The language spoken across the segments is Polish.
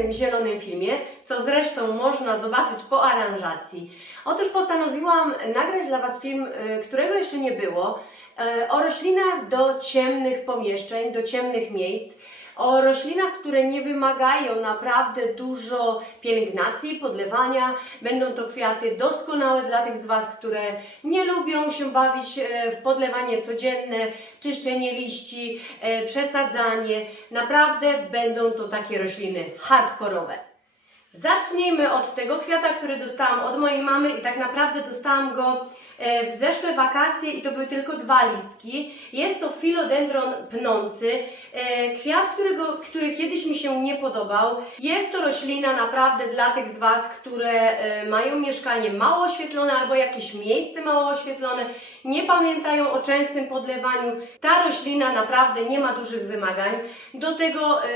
kolejnym zielonym filmie, co zresztą można zobaczyć po aranżacji. Otóż postanowiłam nagrać dla Was film, y, którego jeszcze nie było, y, o roślinach do ciemnych pomieszczeń, do ciemnych miejsc. O roślinach, które nie wymagają naprawdę dużo pielęgnacji, podlewania. Będą to kwiaty doskonałe dla tych z Was, które nie lubią się bawić e, w podlewanie codzienne, czyszczenie liści, e, przesadzanie. Naprawdę będą to takie rośliny hardkorowe. Zacznijmy od tego kwiata, który dostałam od mojej mamy i tak naprawdę dostałam go w zeszłe wakacje i to były tylko dwa listki. Jest to filodendron pnący, e, kwiat, którego, który kiedyś mi się nie podobał. Jest to roślina naprawdę dla tych z Was, które e, mają mieszkanie mało oświetlone albo jakieś miejsce mało oświetlone, nie pamiętają o częstym podlewaniu. Ta roślina naprawdę nie ma dużych wymagań. Do tego e,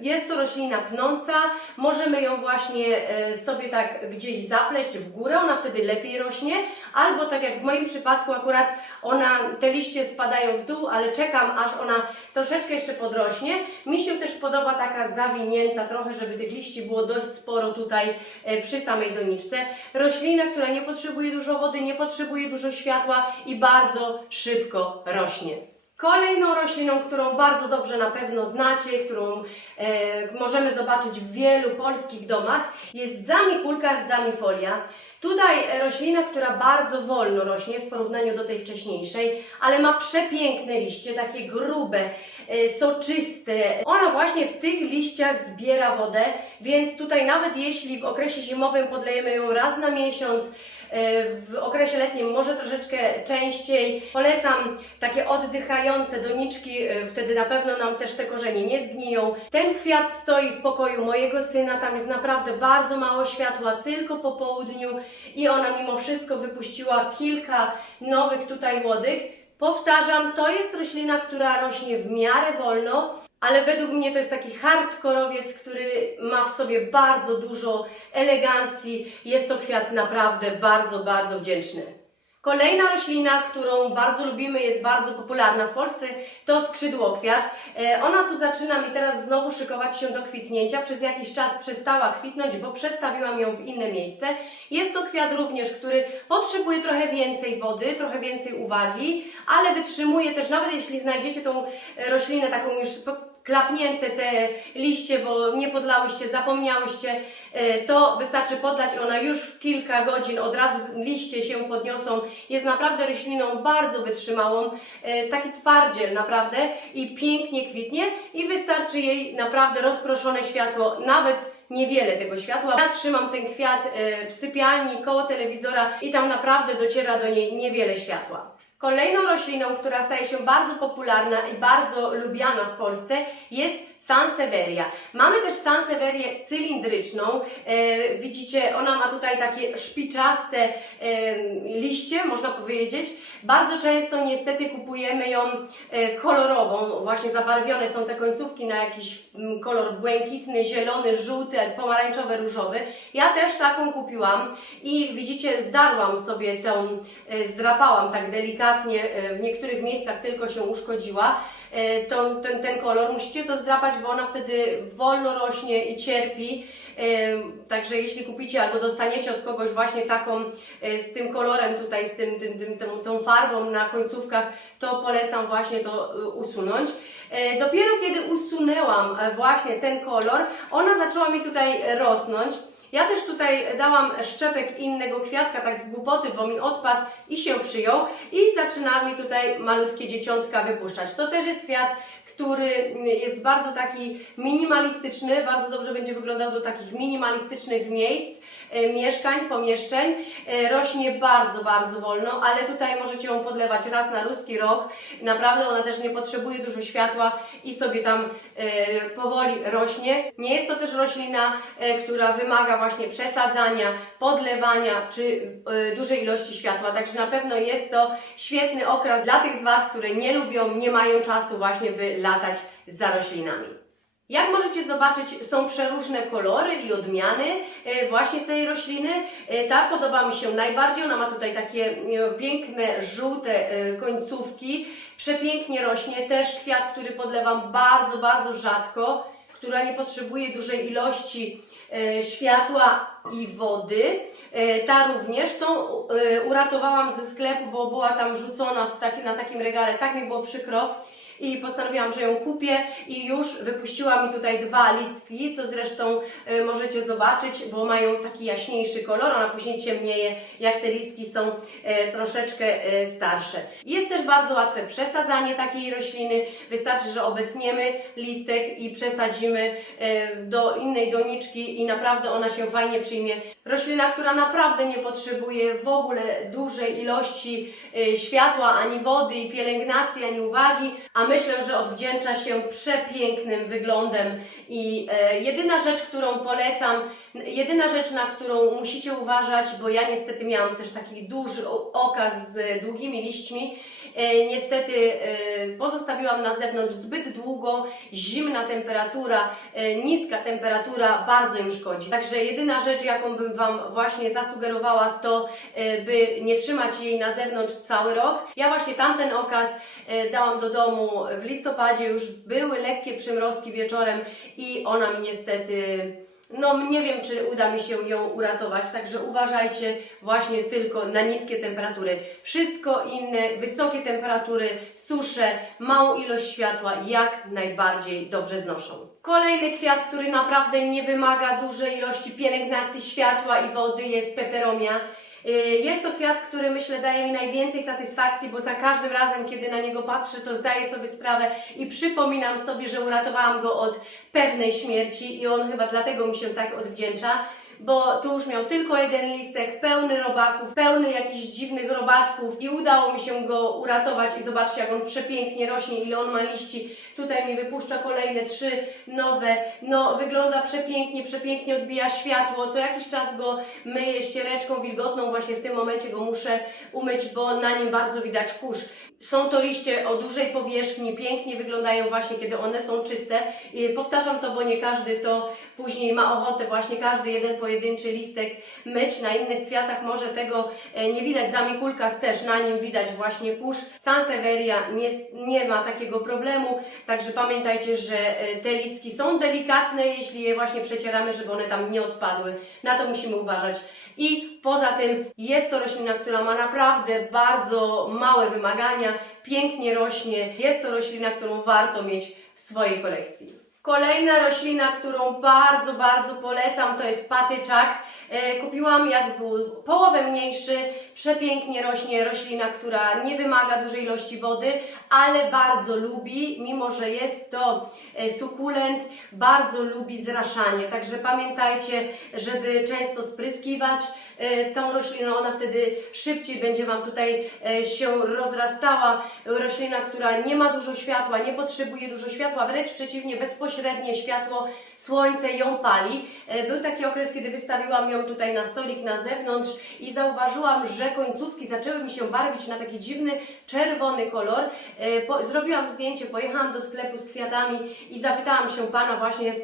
jest to roślina pnąca, możemy ją właśnie e, sobie tak gdzieś zapleść w górę, ona wtedy lepiej rośnie, albo tak jak w moim przypadku akurat ona, te liście spadają w dół, ale czekam aż ona troszeczkę jeszcze podrośnie. Mi się też podoba taka zawinięta trochę, żeby tych liści było dość sporo tutaj e, przy samej doniczce. Roślina, która nie potrzebuje dużo wody, nie potrzebuje dużo światła i bardzo szybko rośnie. Kolejną rośliną, którą bardzo dobrze na pewno znacie, którą e, możemy zobaczyć w wielu polskich domach, jest zamikulka z zamifolia. Tutaj roślina, która bardzo wolno rośnie w porównaniu do tej wcześniejszej, ale ma przepiękne liście, takie grube, soczyste. Ona właśnie w tych liściach zbiera wodę, więc tutaj nawet jeśli w okresie zimowym podlejemy ją raz na miesiąc, e, w okresie letnim może troszeczkę częściej. Polecam takie oddychające doniczki, e, wtedy na pewno nam też te korzenie nie zgniją. Ten kwiat stoi w pokoju mojego syna, tam jest naprawdę bardzo mało światła, tylko po południu i ona mimo wszystko wypuściła kilka nowych tutaj łodyg. Powtarzam, to jest roślina, która rośnie w miarę wolno, ale według mnie to jest taki hardkorowiec, który ma w sobie bardzo dużo elegancji. Jest to kwiat naprawdę bardzo, bardzo wdzięczny. Kolejna roślina, którą bardzo lubimy, jest bardzo popularna w Polsce, to skrzydłokwiat. E, Ona tu zaczyna mi teraz znowu szykować się do kwitnięcia. Przez jakiś czas przestała kwitnąć, bo przestawiłam ją w inne miejsce. Jest to kwiat również, który potrzebuje trochę więcej wody, trochę więcej uwagi, ale wytrzymuje też, nawet jeśli znajdziecie tą e, roślinę taką już klapnięte te liście, bo nie podlałyście, zapomniałyście, e, to wystarczy podlać, ona już w kilka godzin od razu liście się podniosą. Jest naprawdę rośliną bardzo wytrzymałą, e, taki twardziel naprawdę i pięknie kwitnie i wystarczy jej naprawdę rozproszone światło, nawet niewiele tego światła. Ja trzymam ten kwiat e, w sypialni koło telewizora i tam naprawdę dociera do niej niewiele światła. Kolejną rośliną, która staje się bardzo popularna i bardzo lubiana w Polsce jest Sansevieria. Mamy też Sanseverię cylindryczną. E, widzicie, ona ma tutaj takie szpiczaste e, liście, można powiedzieć. Bardzo często niestety kupujemy ją e, kolorową, właśnie zabarwione są te końcówki na jakiś mm, kolor błękitny, zielony, żółty, pomarańczowy, różowy. Ja też taką kupiłam i widzicie, zdarłam sobie tą, e, zdrapałam tak delikatnie, e, w niektórych miejscach tylko się uszkodziła. E, tą, ten, ten kolor musicie to zdrapać, bo ona wtedy wolno rośnie i cierpi. E, Także jeśli kupicie albo dostaniecie od kogoś właśnie taką e, z tym kolorem tutaj, z tym, tym, tym, tą, tą farbą na końcówkach, to polecam właśnie to usunąć. Dopiero kiedy usunęłam właśnie ten kolor, ona zaczęła mi tutaj rosnąć. Ja też tutaj dałam szczepek innego kwiatka, tak z głupoty, bo mi odpadł i się przyjął i zaczyna mi tutaj malutkie dzieciątka wypuszczać. To też jest kwiat, który jest bardzo taki minimalistyczny, bardzo dobrze będzie wyglądał do takich minimalistycznych miejsc, e, mieszkań, pomieszczeń. E, Rośnie bardzo, bardzo wolno, ale tutaj możecie ją podlewać raz na ruski rok. Naprawdę ona też nie potrzebuje dużo światła i sobie tam e, powoli rośnie. Nie jest to też roślina, która wymaga właśnie przesadzania, podlewania czy dużej ilości światła. Także na pewno jest to świetny okres dla tych z Was, które nie lubią, nie mają czasu właśnie, by latać za roślinami. Jak możecie zobaczyć, są przeróżne kolory i odmiany e, właśnie tej rośliny. E, Ta podoba mi się najbardziej. Ona ma tutaj takie e, piękne, żółte końcówki. Przepięknie rośnie. Też kwiat, który podlewam bardzo, bardzo rzadko która nie potrzebuje dużej ilości światła i wody. Ta również, tą uratowałam ze sklepu, bo była tam rzucona na takim regale, tak mi było przykro i postanowiłam, że ją kupię i już wypuściła mi tutaj dwa listki, co zresztą e, możecie zobaczyć, bo mają taki jaśniejszy kolor, ona później ciemnieje, jak te listki są e, troszeczkę e, starsze. Jest też bardzo łatwe przesadzanie takiej rośliny, wystarczy, że obetniemy listek i przesadzimy do innej doniczki i naprawdę ona się fajnie przyjmie. Roślina, która naprawdę nie potrzebuje w ogóle dużej ilości e, światła, ani wody i pielęgnacji, ani uwagi, a myślę, że odwdzięcza się przepięknym wyglądem. I e, jedyna rzecz, którą polecam, jedyna rzecz, na którą musicie uważać, bo ja niestety miałam też taki duży okaz z długimi liśćmi, niestety e, pozostawiłam na zewnątrz zbyt długo, zimna temperatura, e, niska temperatura bardzo im szkodzi. Także jedyna rzecz, jaką bym Wam właśnie zasugerowała, to e, by nie trzymać jej na zewnątrz cały rok. Ja właśnie tamten okaz e, dałam do domu w listopadzie, już były lekkie przymrozki wieczorem i ona mi niestety no nie wiem, czy uda mi się ją uratować, także uważajcie właśnie tylko na niskie temperatury. Wszystko inne, wysokie temperatury, susze, małą ilość światła jak najbardziej dobrze znoszą. Kolejny kwiat, który naprawdę nie wymaga dużej ilości pielęgnacji światła i wody jest peperomia. Y, Jest to kwiat, który myślę daje mi najwięcej satysfakcji, bo za każdym razem, kiedy na niego patrzę, to zdaję sobie sprawę i przypominam sobie, że uratowałam go od pewnej śmierci i on chyba dlatego mi się tak odwdzięcza, bo tu już miał tylko jeden listek, pełny robaków, pełny jakichś dziwnych robaczków i udało mi się go uratować i zobaczcie jak on przepięknie rośnie, ile on ma liści. Tutaj mi wypuszcza kolejne trzy nowe, no wygląda przepięknie, przepięknie odbija światło, co jakiś czas go myję ściereczką wilgotną, właśnie w tym momencie go muszę umyć, bo na nim bardzo widać kurz. Są to liście o dużej powierzchni, pięknie wyglądają właśnie, kiedy one są czyste. I powtarzam to, bo nie każdy to później ma ochotę właśnie każdy jeden pojedynczy listek myć. Na innych kwiatach może tego e, nie widać. Zamikulkas też na nim widać właśnie kurz. Sansevieria nie, nie ma takiego problemu, także pamiętajcie, że e, te listki są delikatne, jeśli je właśnie przecieramy, żeby one tam nie odpadły. Na to musimy uważać. I poza tym jest to roślina, która ma naprawdę bardzo małe wymagania, pięknie rośnie. Jest to roślina, którą warto mieć w swojej kolekcji. Kolejna roślina, którą bardzo, bardzo polecam, to jest patyczak. E, Kupiłam jak był połowę mniejszy, przepięknie rośnie roślina, która nie wymaga dużej ilości wody, ale bardzo lubi, mimo że jest to e, sukulent, bardzo lubi zraszanie. Także pamiętajcie, żeby często spryskiwać e, tą rośliną, ona wtedy szybciej będzie Wam tutaj się rozrastała. Roślina, która nie ma dużo światła, nie potrzebuje dużo światła, wręcz przeciwnie, bezpośrednie światło, słońce ją pali. Był taki okres, kiedy wystawiłam ją tutaj na stolik na zewnątrz i zauważyłam, że końcówki zaczęły mi się barwić na taki dziwny czerwony kolor. E, Po, zrobiłam zdjęcie, pojechałam do sklepu z kwiatami i zapytałam się pana właśnie,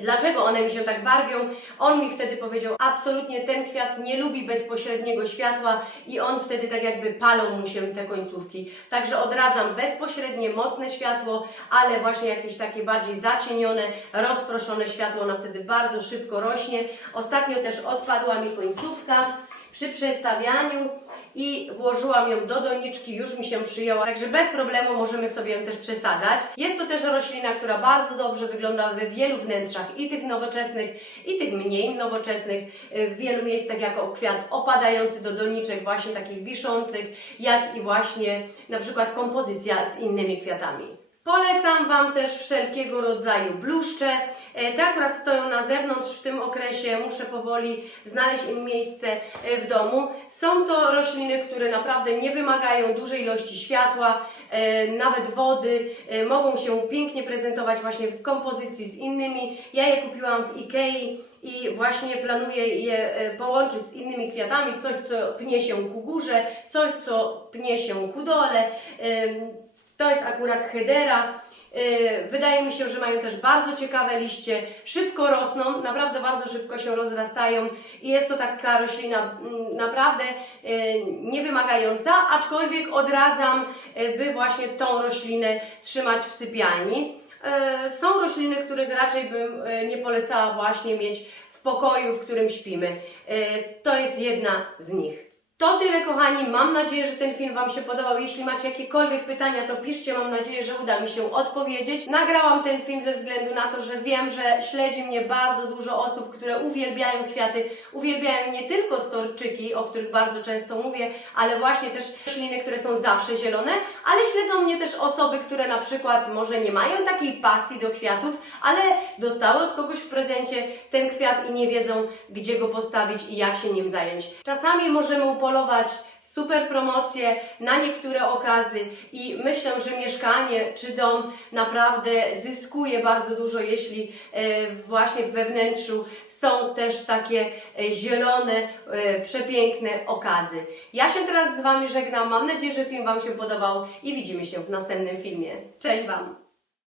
Dlaczego one mi się tak barwią? On mi wtedy powiedział, absolutnie ten kwiat nie lubi bezpośredniego światła i on wtedy tak jakby palą mu się te końcówki. Także odradzam bezpośrednie, mocne światło, ale właśnie jakieś takie bardziej zacienione, rozproszone światło, ono wtedy bardzo szybko rośnie. Ostatnio też odpadła mi końcówka przy przestawianiu i włożyłam ją do doniczki, już mi się przyjęła, także bez problemu możemy sobie ją też przesadzać. Jest to też roślina, która bardzo dobrze wygląda we wielu wnętrzach, i tych nowoczesnych, i tych mniej nowoczesnych, y, w wielu miejscach jako kwiat opadający do doniczek, właśnie takich wiszących, jak i właśnie na przykład kompozycja z innymi kwiatami. Polecam Wam też wszelkiego rodzaju bluszcze. E, Te akurat stoją na zewnątrz w tym okresie, muszę powoli znaleźć im miejsce e, w domu. Są to rośliny, które naprawdę nie wymagają dużej ilości światła, e, nawet wody. Mogą się pięknie prezentować właśnie w kompozycji z innymi. Ja je kupiłam w Ikei i właśnie planuję je połączyć z innymi kwiatami. Coś, co pnie się ku górze, coś, co pnie się ku dole. To jest akurat hedera. Yy, Wydaje mi się, że mają też bardzo ciekawe liście, szybko rosną, naprawdę bardzo szybko się rozrastają i jest to taka roślina mm, naprawdę yy, niewymagająca, aczkolwiek odradzam, yy, by właśnie tą roślinę trzymać w sypialni. E, Są rośliny, których raczej bym e, nie polecała właśnie mieć w pokoju, w którym śpimy. E, To jest jedna z nich. To tyle, kochani. Mam nadzieję, że ten film Wam się podobał. Jeśli macie jakiekolwiek pytania, to piszcie. Mam nadzieję, że uda mi się odpowiedzieć. Nagrałam ten film ze względu na to, że wiem, że śledzi mnie bardzo dużo osób, które uwielbiają kwiaty. Uwielbiają nie tylko storczyki, o których bardzo często mówię, ale właśnie też rośliny, które są zawsze zielone, ale śledzą mnie też osoby, które na przykład może nie mają takiej pasji do kwiatów, ale dostały od kogoś w prezencie ten kwiat i nie wiedzą, gdzie go postawić i jak się nim zająć. Czasami możemy upolować super promocje na niektóre okazy i myślę, że mieszkanie czy dom naprawdę zyskuje bardzo dużo, jeśli e, właśnie we wnętrzu są też takie e, zielone, e, przepiękne okazy. Ja się teraz z Wami żegnam. Mam nadzieję, że film Wam się podobał i widzimy się w następnym filmie. Cześć Wam!